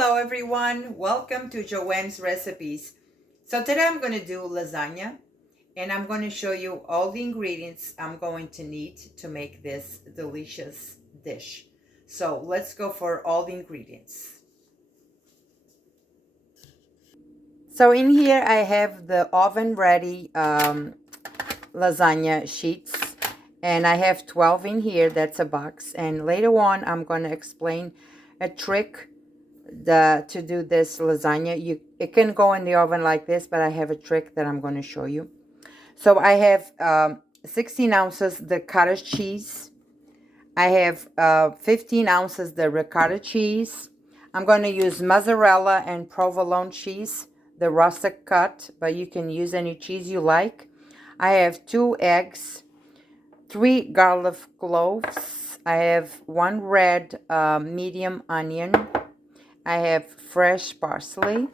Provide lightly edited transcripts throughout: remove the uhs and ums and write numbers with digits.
Hello everyone, welcome to Joanne's Recipes. So today I'm going to do lasagna and I'm going to show you all the ingredients I'm going to need to make this delicious dish. So let's go for all the ingredients. So in here I have the oven ready lasagna sheets and I have 12 in here. That's a box, and later on I'm going to explain a trick to do this lasagna. It can go in the oven like this, but I have a trick that I'm going to show you. So I have 16 ounces the cottage cheese. I have 15 ounces the ricotta cheese. I'm going to use mozzarella and provolone cheese, the rustic cut, but you can use any cheese you like. I have 2 eggs, 3 garlic cloves. I have 1 red medium onion. I have fresh parsley.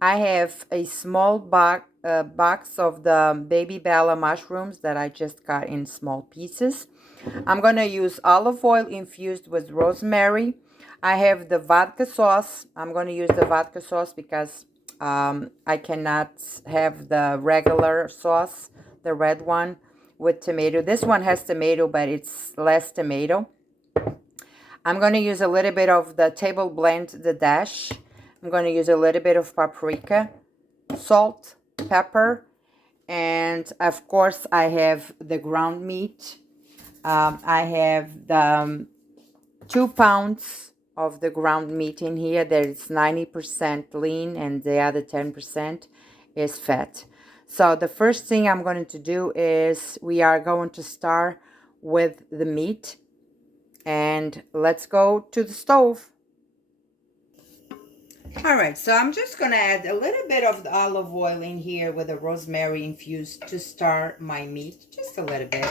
I have a small box of the baby Bella mushrooms that I just cut in small pieces. I'm going to use olive oil infused with rosemary. I have the vodka sauce. I'm going to use the vodka sauce because I cannot have the regular sauce, the red one with tomato. This one has tomato, but it's less tomato. I'm going to use a little bit of the table blend, the dash. I'm going to use a little bit of paprika, salt, pepper, and of course I have the ground meat. I have the 2 pounds of the ground meat in here. There is 90% lean and the other 10% is fat. So the first thing I'm going to do is we are going to start with the meat. And let's go to the stove. All right, so I'm just going to add a little bit of the olive oil in here with the rosemary infused to start my meat, just a little bit.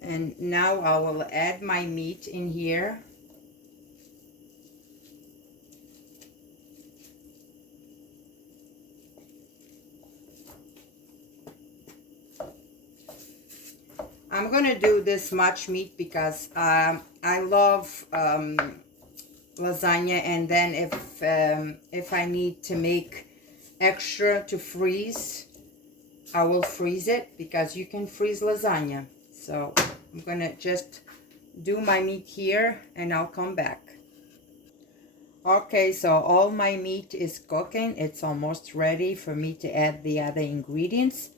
And now I will add my meat in here. I'm going to do this much meat because I love lasagna, and then if I need to make extra to freeze, I will freeze it because you can freeze lasagna. So I'm going to just do my meat here and I'll come back. Okay, so all my meat is cooking. It's almost ready for me to add the other ingredients.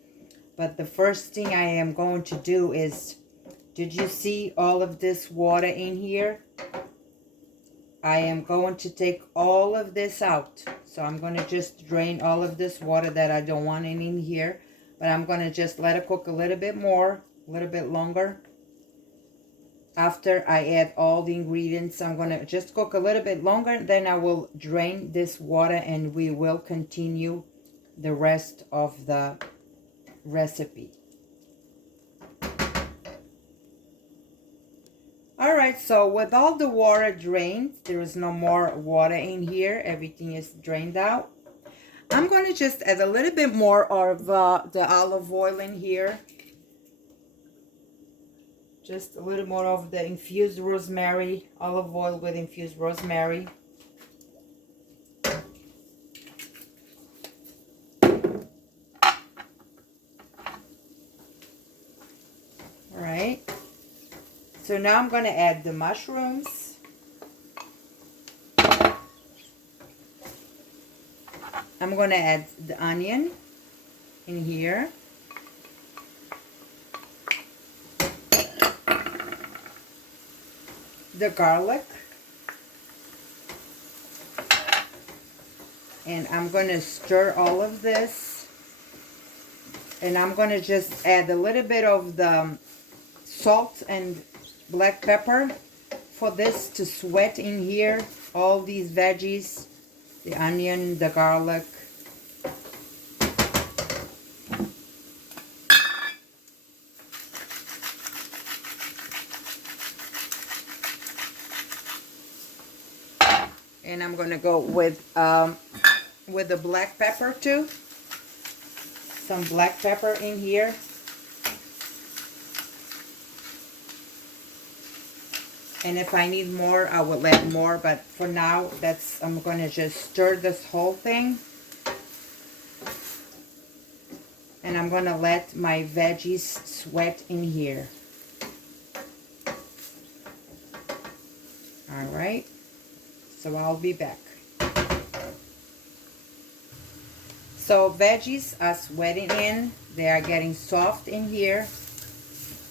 But the first thing I am going to do is, did you see all of this water in here? I am going to take all of this out. So I'm going to just drain all of this water that I don't want in here. But I'm going to just let it cook a little bit more, a little bit longer. After I add all the ingredients, I'm going to just cook a little bit longer. Then I will drain this water and we will continue the rest of the recipe. All right, so with all the water drained, there is no more water in here. Everything is drained out. I'm going to just add a little bit more of the olive oil in here. Just a little more of the infused rosemary, olive oil with infused rosemary. All right. So now I'm going to add the mushrooms. I'm going to add the onion in here. The garlic. And I'm going to stir all of this. And I'm going to just add a little bit of the salt and black pepper for this to sweat in here. All these veggies, the onion, the garlic. And I'm going to go with the black pepper too. Some black pepper in here. And if I need more, I will add more. But for now, I'm going to just stir this whole thing. And I'm going to let my veggies sweat in here. All right. So I'll be back. So veggies are sweating in. They are getting soft in here.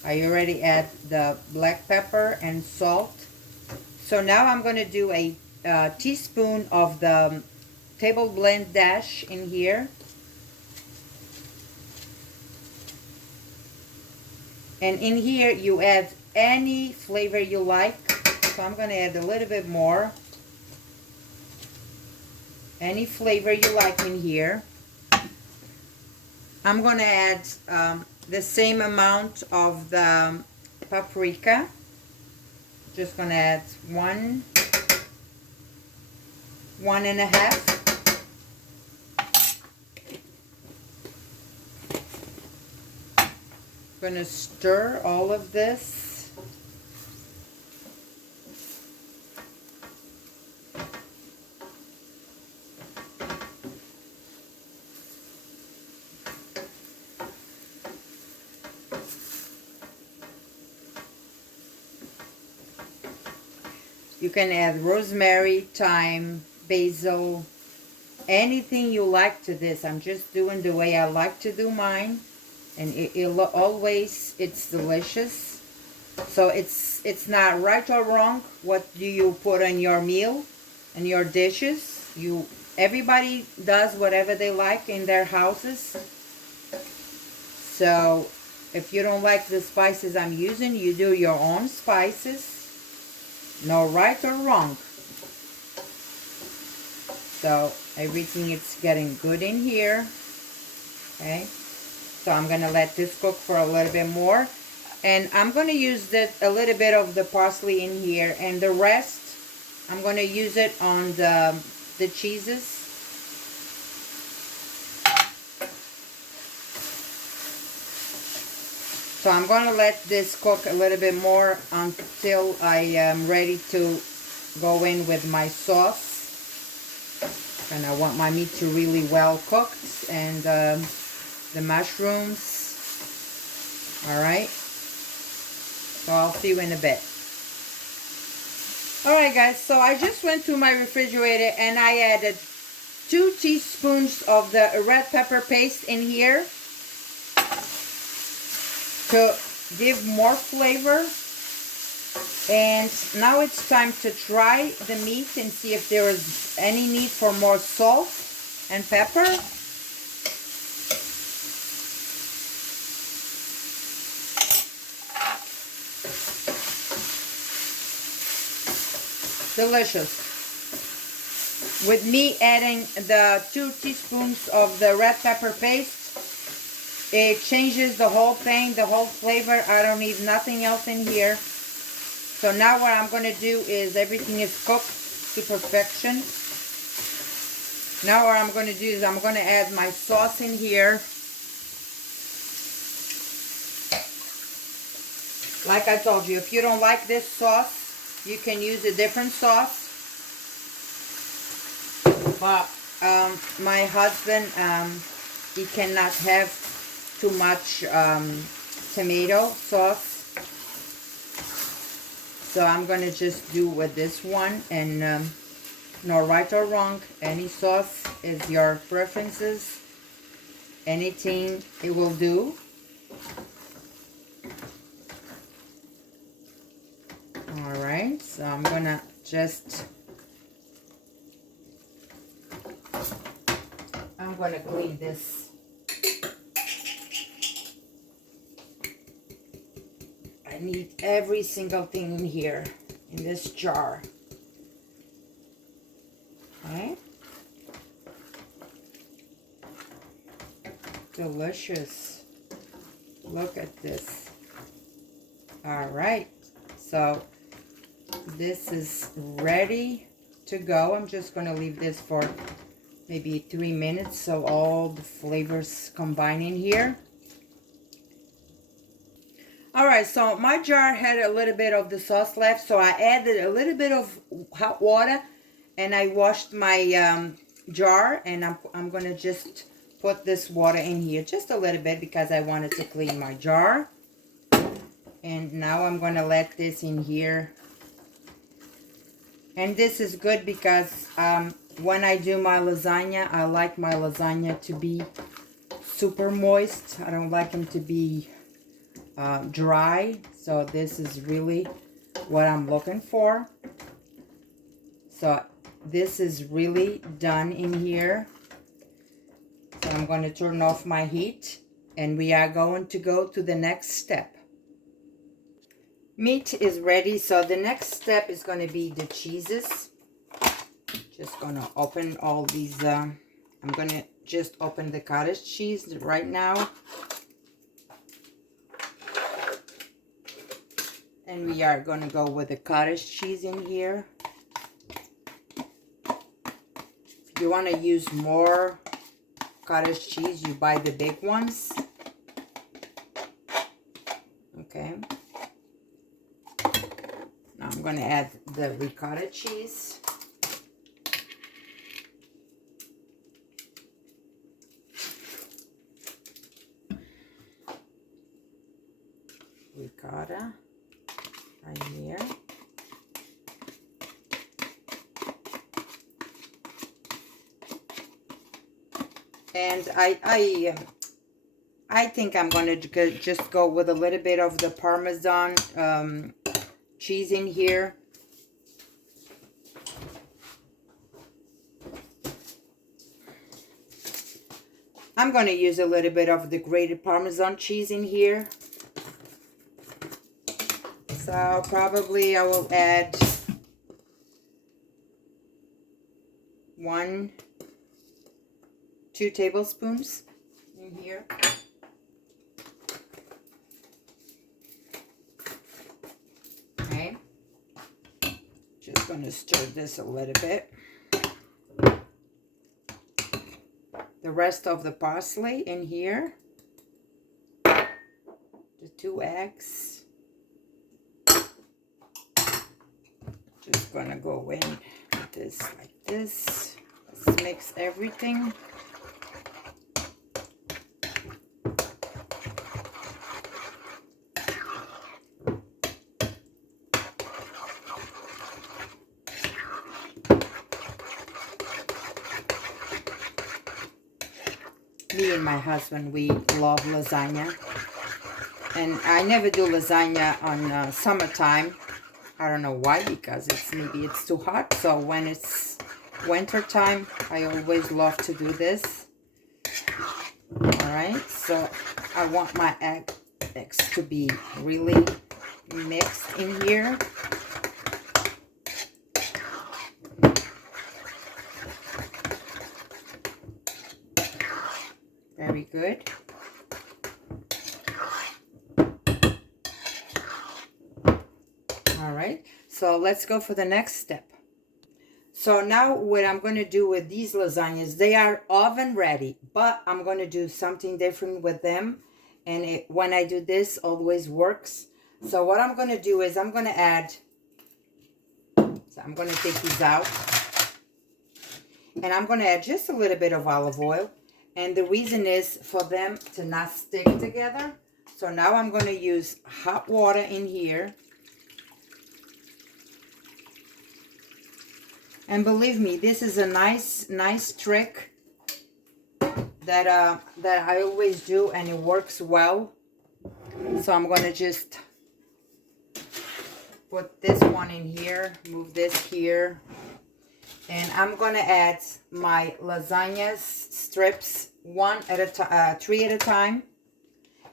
I already add the black pepper and salt. So now I'm going to do a teaspoon of the table blend dash in here. And in here you add any flavor you like. So I'm going to add a little bit more. Any flavor you like in here. I'm going to add the same amount of the paprika. Just going to add one and a half. Going to stir all of this. You can add rosemary, thyme, basil, anything you like to this. I'm just doing the way I like to do mine. And it's delicious. So it's not right or wrong what do you put on your meal and your dishes. Everybody does whatever they like in their houses. So if you don't like the spices I'm using, you do your own spices. No right or wrong. So everything is getting good in here. Okay. So I'm going to let this cook for a little bit more. And I'm going to use a little bit of the parsley in here. And the rest, I'm going to use it on the cheeses. So I'm going to let this cook a little bit more until I am ready to go in with my sauce. And I want my meat to really well cooked. And the mushrooms. Alright. So I'll see you in a bit. Alright guys, so I just went to my refrigerator and I added 2 teaspoons of the red pepper paste in here to give more flavor. And now it's time to try the meat and see if there is any need for more salt and pepper. Delicious. With me adding the 2 teaspoons of the red pepper paste, it changes the whole thing, the whole flavor. I don't need nothing else in here. So now what I'm going to do is everything is cooked to perfection. Now what I'm going to do is I'm going to add my sauce in here. Like I told you, if you don't like this sauce, you can use a different sauce. But my husband, he cannot have too much tomato sauce. So I'm going to just do with this one. And no right or wrong. Any sauce is your preferences. Anything it will do. Alright, so I'm gonna clean this. I need every single thing in here, in this jar. Okay. Delicious. Look at this. Alright, so this is ready to go. I'm just going to leave this for maybe 3 minutes so all the flavors combine in here. Alright. right, so my jar had a little bit of the sauce left, so I added a little bit of hot water, and I washed my jar, and I'm gonna just put this water in here just a little bit because I wanted to clean my jar. And now I'm gonna let this in here. And this is good because when I do my lasagna, I like my lasagna to be super moist. I don't like them to be dry. So this is really what I'm looking for. So this is really done in here. So I'm going to turn off my heat, and we are going to go to the next step. Meat is ready, so the next step is going to be the cheeses. Just going to open all these. I'm going to just open the cottage cheese right now. And we are going to go with the cottage cheese in here. If you want to use more cottage cheese, you buy the big ones. Okay. Now I'm going to add the ricotta cheese. Ricotta right here. And I think I'm going to just go with a little bit of the Parmesan cheese in here. I'm going to use a little bit of the grated Parmesan cheese in here. So probably I will add 2 tablespoons in here. Okay. Just going to stir this a little bit. The rest of the parsley in here. The 2 eggs. Just gonna go in with this like this. Let's mix everything. Me and my husband, we love lasagna. And I never do lasagna on summertime. I don't know why, because maybe it's too hot. So when it's winter time, I always love to do this. Alright, so I want my eggs to be really mixed in here. Very good. All right, so let's go for the next step. So now what I'm going to do with these lasagnas, they are oven ready, but I'm going to do something different with them. And when I do this, always works. So what I'm going to do is I'm going to add, so I'm going to take these out. And I'm going to add just a little bit of olive oil. And the reason is for them to not stick together. So now I'm going to use hot water in here. And believe me, this is a nice trick that I always do, and it works well. So I'm going to just put this one in here, move this here. And I'm going to add my lasagna strips 3 at a time.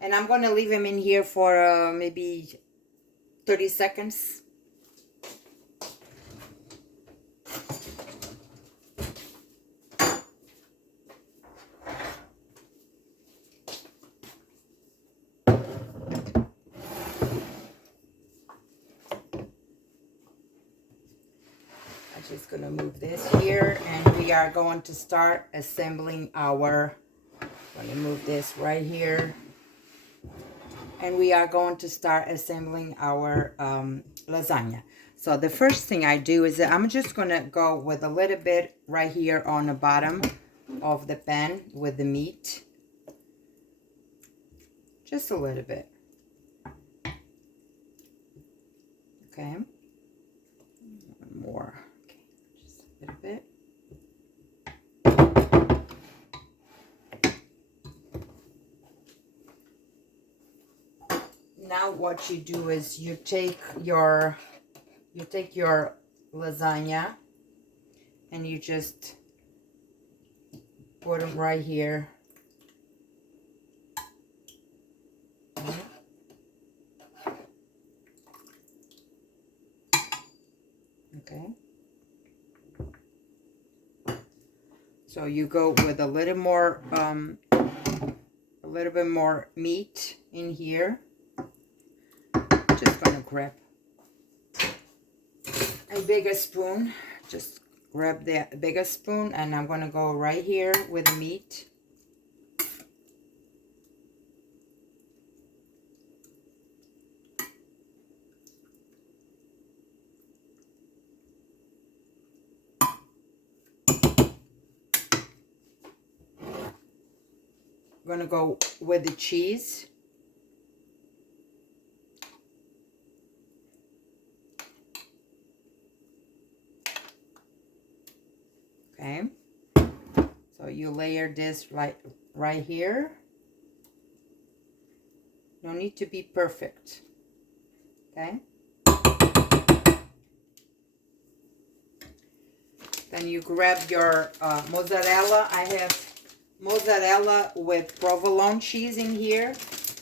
And I'm going to leave them in here for maybe 30 seconds. Just going to move this here, and we are going to start assembling our, I'm going to move this right here. and we are going to start assembling our lasagna. So the first thing I do is that I'm just going to go with a little bit right here on the bottom of the pan with the meat. Just a little bit. Okay. One more. Okay, just a little bit. Now what you do is you take your lasagna and you just put them right here. Okay. So you go with a little bit more meat in here. Just gonna grab a bigger spoon. Just grab the bigger spoon, and I'm gonna go right here with the meat. I'm gonna go with the cheese. Okay. So you layer this right here. No need to be perfect. Okay. Then you grab your mozzarella. I have mozzarella with provolone cheese in here,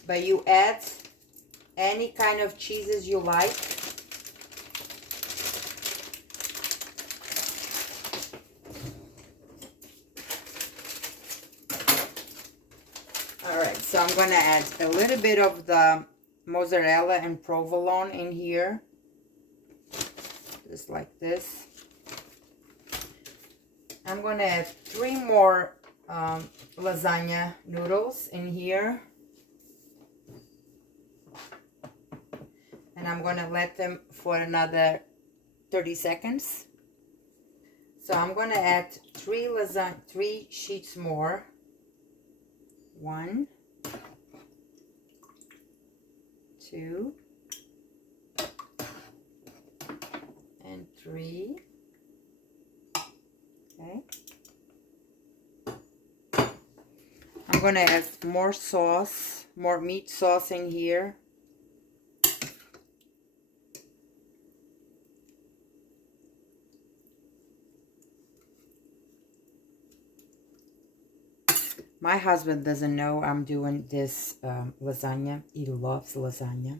but you add any kind of cheeses you like. All right, so I'm going to add a little bit of the mozzarella and provolone in here, just like this. I'm going to add 3 more lasagna noodles in here. And I'm going to let them for another 30 seconds. So I'm going to add 3 sheets more. 1, 2, and 3. Okay. I'm going to add more sauce, more meat sauce in here. My husband doesn't know I'm doing this lasagna. He loves lasagna.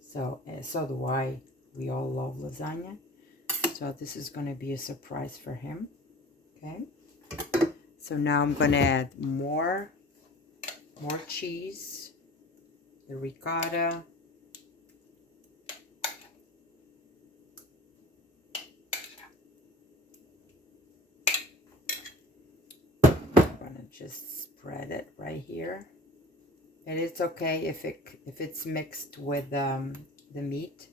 So do I. We all love lasagna. So this is going to be a surprise for him. Okay. So now I'm going to add more cheese, the ricotta. Just spread it right here, and it's okay if it's mixed with the meat.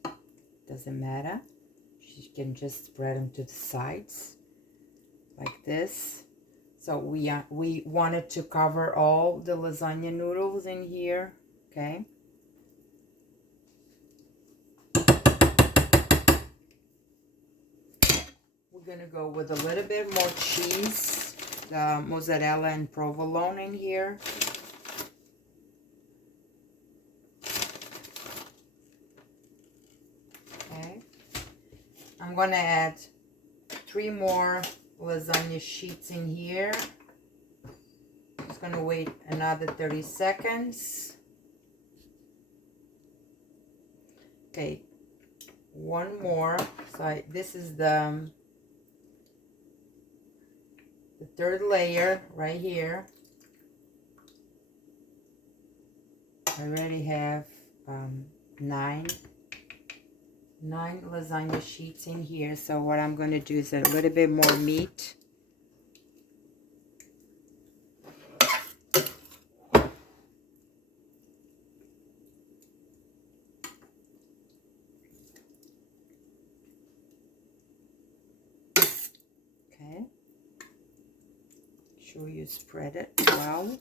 Doesn't matter. You can just spread them to the sides like this. So we wanted to cover all the lasagna noodles in here. Okay. We're gonna go with a little bit more cheese, the mozzarella and provolone in here. Okay. I'm gonna add 3 more lasagna sheets in here. Just gonna wait another 30 seconds. Okay, 1 more. So this is the 3rd layer right here. I already have 9 lasagna sheets in here. So what I'm going to do is a little bit more meat. sure you spread it well.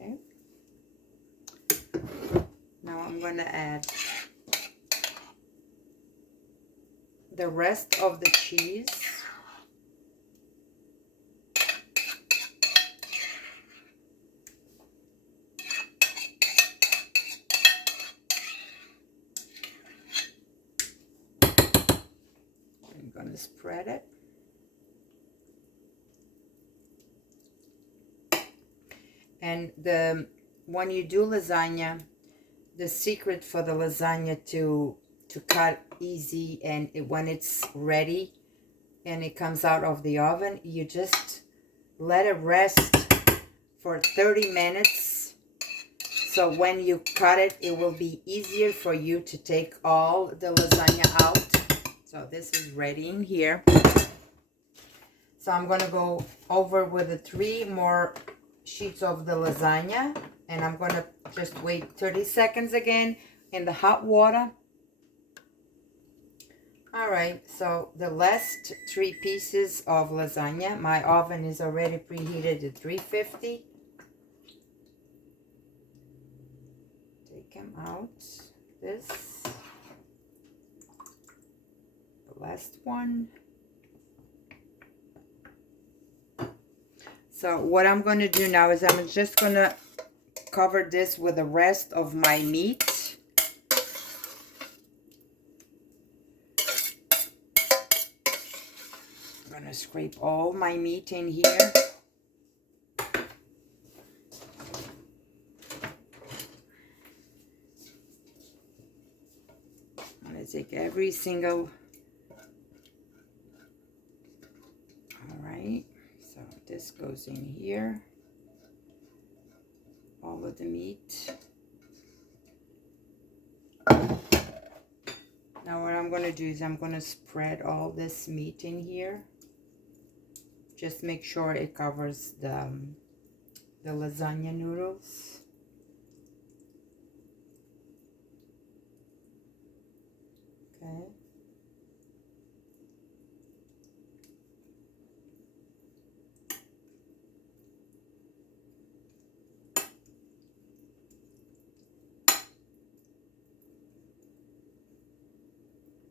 Okay. Now I'm going to add the rest of the cheese. I'm going to spread it. And when you do lasagna, the secret for the lasagna to cut easy and when it's ready and it comes out of the oven, you just let it rest for 30 minutes. So when you cut it, it will be easier for you to take all the lasagna out. So this is ready in here. So I'm gonna go over with the 3 more sheets of the lasagna, and I'm gonna just wait 30 seconds again in the hot water. All right, so the last 3 pieces of lasagna, my oven is already preheated at 350. Take them out. This, the last one. So what I'm going to do now is I'm just going to cover this with the rest of my meat. I'm going to scrape all my meat in here. I'm going to take every single... All right. So this goes in here, all of the meat. Now what I'm going to do is I'm going to spread all this meat in here. Just make sure it covers the lasagna noodles. Okay.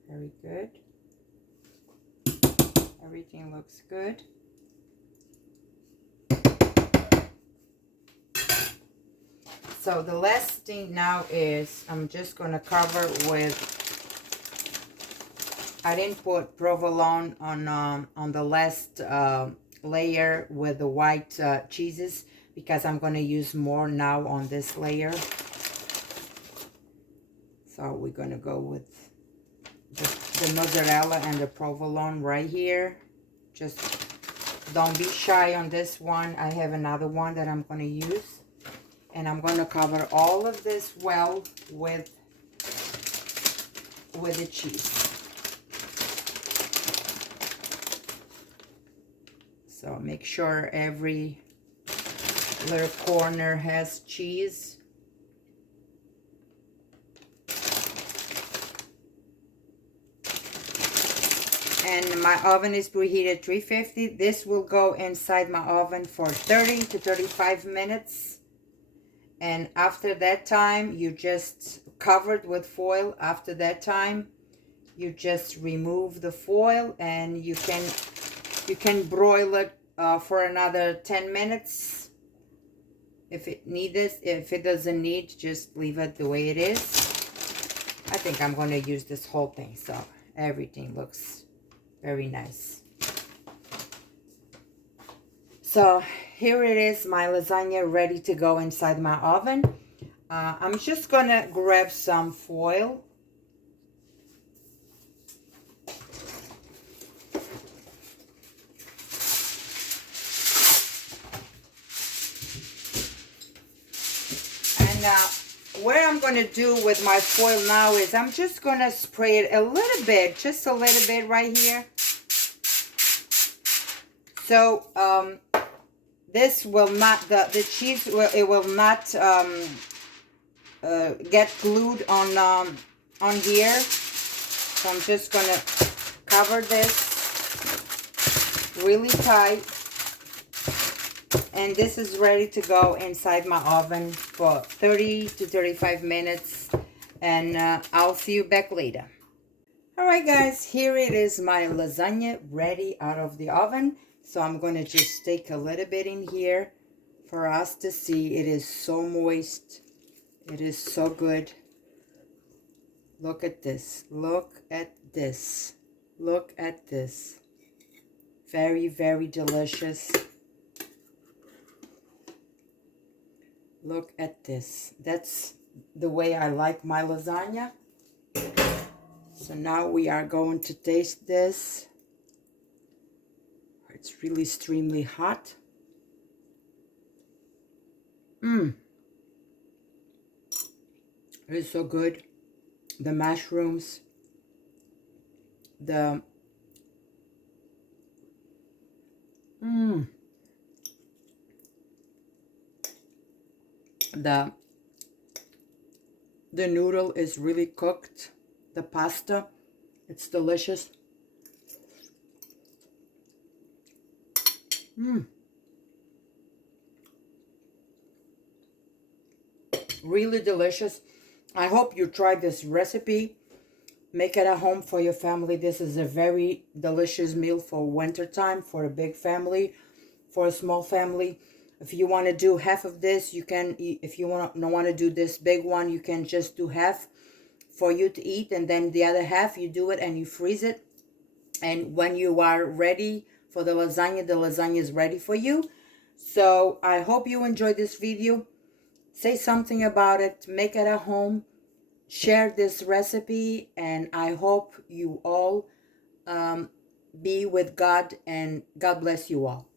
Very good. Everything looks good. So the last thing now is I'm just going to cover with, I didn't put provolone on the last layer with the white cheeses because I'm going to use more now on this layer. So we're going to go with the mozzarella and the provolone right here. Just don't be shy on this one. I have another one that I'm going to use. And I'm going to cover all of this well with the cheese. So make sure every little corner has cheese. And my oven is preheated 350. This will go inside my oven for 30 to 35 minutes. And after that time, you just cover it with foil. After that time, you just remove the foil and you can broil it for another 10 minutes. If it needs, if it doesn't need, just leave it the way it is. I think I'm going to use this whole thing, so everything looks very nice. So here it is, my lasagna ready to go inside my oven. I'm just gonna grab some foil. And what I'm gonna do with my foil now is I'm just gonna spray it a little bit, just a little bit right here. So this will not, the cheese will, it will not get glued on on here. So I'm just going to cover this really tight. And this is ready to go inside my oven for 30 to 35 minutes. And I'll see you back later. Alright guys, here it is, my lasagna ready out of the oven. So I'm going to just take a little bit in here for us to see. It is so moist. It is so good. Look at this. Look at this. Look at this. Very, very delicious. Look at this. That's the way I like my lasagna. So now we are going to taste this. It's really extremely hot. It is so good. The mushrooms, the the noodle is really cooked. The pasta, it's delicious. Really delicious. I hope you try this recipe. Make it at home for your family. This is a very delicious meal for winter time, for a big family, for a small family. If you want to do half of this, you can. If you don't want to do this big one, you can just do half for you to eat, and then the other half you do it and you freeze it. And when you are ready for the lasagna is ready for you. So I hope you enjoyed this video. Say something about it. Make it at home. Share this recipe, and I hope you all be with God, and God bless you all.